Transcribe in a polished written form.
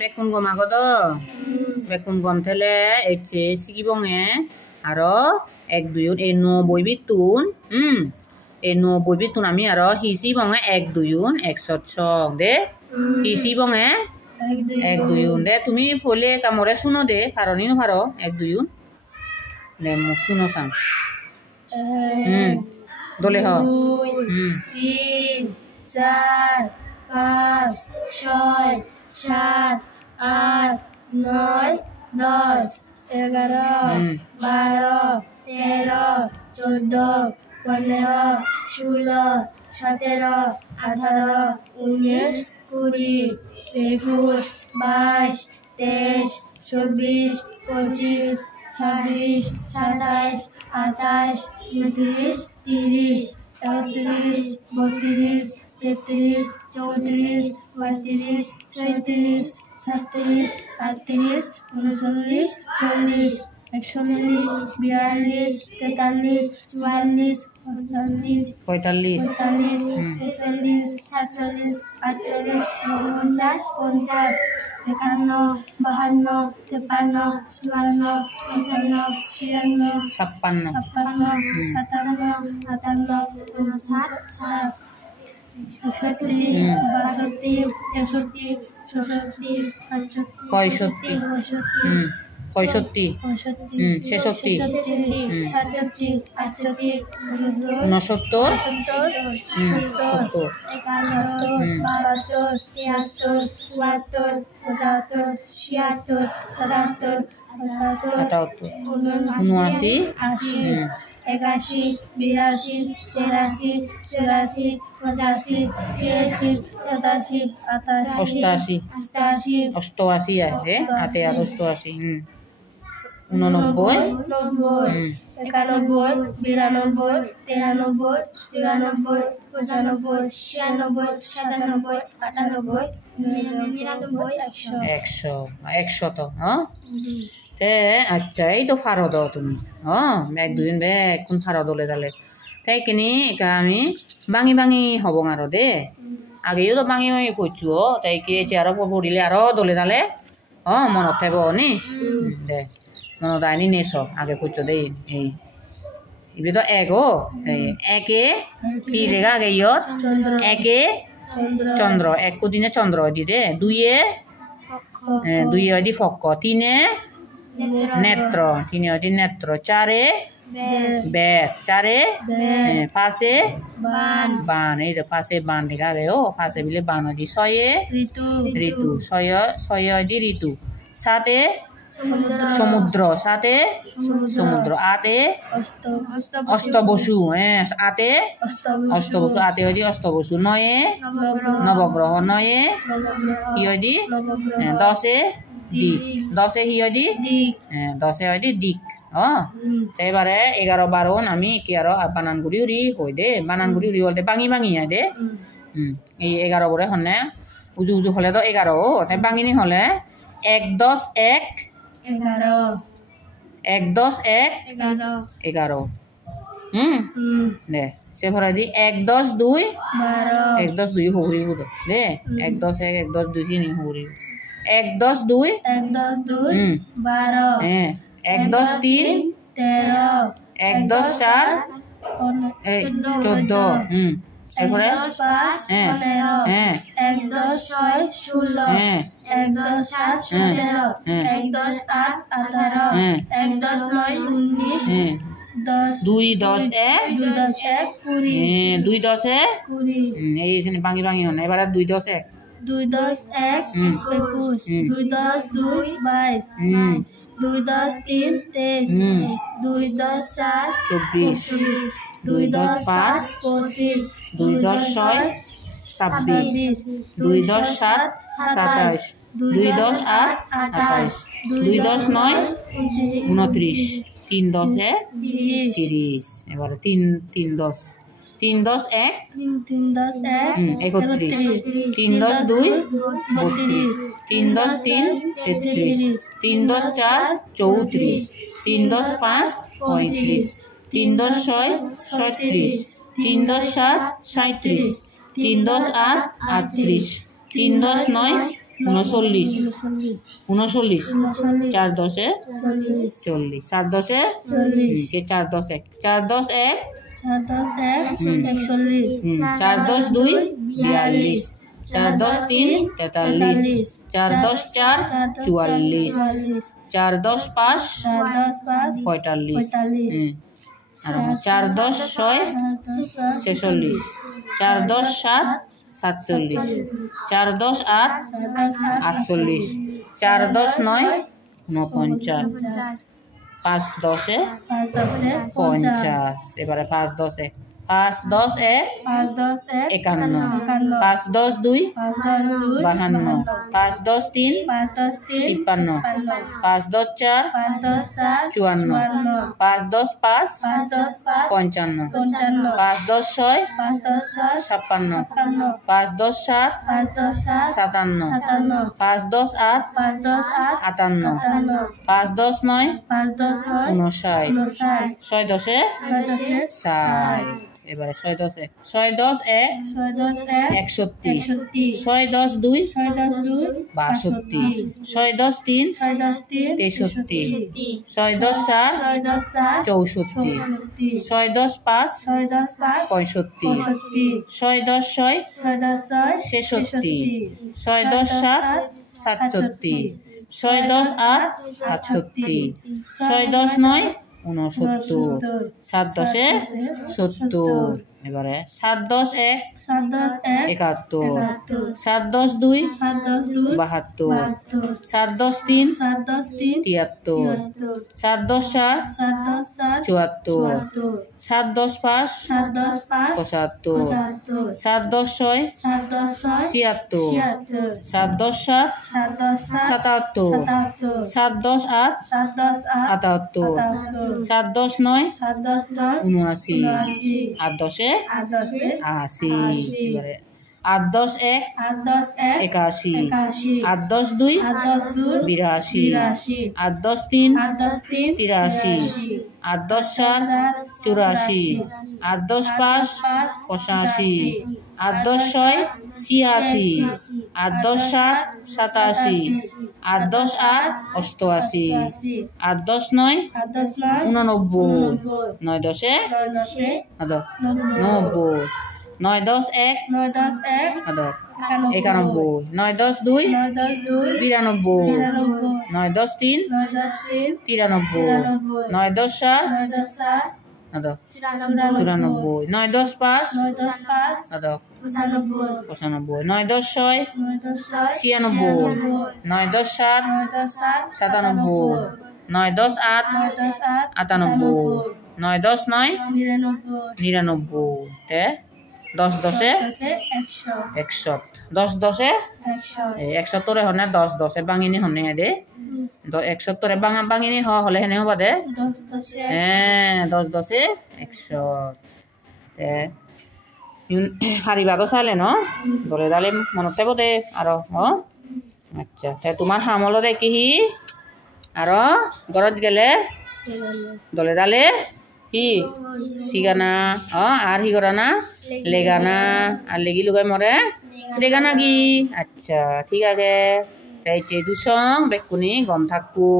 বেকুন গম আগত বেকুন গম থেলে এচে সিগিবঙে আরো এক দুইন এই 90 বিতুন এই 90 বিতুন আমি আরো হিসিবঙে এক দুইন 106 দে হিসিবঙে এক দুইন দে তুমি ফলে কামরে শুনো দে পারনি না পারো এক দুইন দে মুখ শুনো সাং দলে হ 3 4 5 6 7 8 9 10 11 12 13 14 15 16 17 18 19 20 21 22 23 24 25 26 27 28 29 30 31 32 33 34 35 36 37 38 39 40 41 42 43 44 45 46 46 47 48 49 50 51 52 53 54 55 56 57 58 81 82 83 84 85 86 87 88 88 আতে আর 88 89 91 92 93 94 95 96 97 98 100 তো হ্যাঁ তে আচ্ছা এই তো ফারো দাও তুমি এক দুদিন বে এখন ফারো দলে দালে তাই কিনি আমি ভাঙি ভাঙি হব আরো দে আগেও তো ভাঙি ভাঙি করছো তাই কি আরো পড়িলে আরো দলে দালে মনত থাকব নি দে মনত আইনি নেছ আগে করছো দেই এই এবে তো একে কি লেখা আগে ইয়ত একে চন্দ্র এক দিনে চন্দ্র দি দে দুইয়ে দি ফক্ক তিনে নেত্র তিনে দি নেত্র চারে বেদ চারে পাশে বান এই তো পাশে বান লেখা গে পাশে বিলে বান দি ছয়ে ঋতু ছয় দি ঋতু সাতে সমুদ্র সাতে সমুদ্র আতে অষ্টবসু আতে অষ্টবসু আতে হয় দি অষ্টবসু নয়ে নবগ্রহ নয়ে কি হয় দি দশে দিক দশে কি হয় দি দশে হয় দি দিক এবারে 11 12 আমি কি আরো বানানগুড়ি উড়ি কই দে বানানগুড়ি উড়ি বলতে ভাঙি ভাঙি দে এই 11 করে হনে উজু উজু হলে তো 11 তাই ভাঙিনি হলে 1 10 1 11 1 10 1 11 দে সে ভরা দি 1 10 2 12 1 10 2 হউরি বুদো দে 1 10 1 1 10 2 নি হউরি 1 10 2 1 10 2 12 1 10 3 13 1 10 4 14 এরপরে 1 10 5 15 1 10 6 16 1 10 7 17 1 10 8 18 1 10 9 19 10 2 10 1 2 10 1 20 2 10 20 এই এখানে ভাঙি ভাঙি হন এবারে 2 10 1 2 10 1 21 2 10 2 22 2 10 3 23 2 10 4 24 2 10 5 25 2 10 6 26 2 10 7 27 2 10 8 28 2 10 9 29 3 10 30 এবারে 3 10 3 10 1 3 10 1 31 3 10 2 32 3 10 3 33 3 10 4 34 3 10 5 35 3 10 6 37 3 10 7 37 3 10 8 38 3 10 9 ঊনচল্লিশ 4 10 40 4 10 4 10 1 4 10 1 4 10 2 42 4 10 3 43 4 10 4 44 4 10 5 45 4 10 6 46 4 10 7 47 4 10 8 48 4 10 9 49 5 10 50 এবারে 5 10 5 10 1 51 5 10 2 52 5 10 3 53 5 10 4 54 5 10 5 55 5 10 6 56 5 10 7 57 5 10 8 58 5 10 9 59 6 10 60 এবারে 6 10 6 10 1 61 6 10 2 62 6 10 3 63 6 10 4 64 6 10 5 65 6 10 6 66 6 10 7 67 6 10 8 68 6 10 9 69 7 10 70 এবারে 7 10 1 71 7 10 2 72 7 10 3 73 7 10 4 74 7 10 5 75 7 10 6 76 7 10 7 77 7 10 8 78 7 10 9 79 8 10 80 এবারে 8 10 1 81 8 10 2 82 8 10 3 83 8 10 4 84 8 10 5 85 8 10 6 86 8 10 7 87 8 10 8 88 8 10 9 89 9 10 90 9 10 1 91 9 10 2 92 9 10 3 93 9 10 4 94 9 10 5 95 9 10 6 96 9 10 7 97 9 10 8 98 9 10 9 99 তে 10 10 100 10 10 100 তোরে হনে 10 10 বাঙিনি হনে দে 100 তোরে বাঙিনি হলে হেনে হবা দে 10 10 100 তে হারিবা তো চাইলে ন দলে দালে মনতে বোধে আর আচ্ছা তে তোমার হামলো দেখি আর ঘরত গেলে দলে দালে কি সিগানা আর হি করা না লেগানা আর লেগি লুগাই মরে লেগানা কি আচ্ছা ঠিক আছে তাই দুসং বেকুনি গম থাকু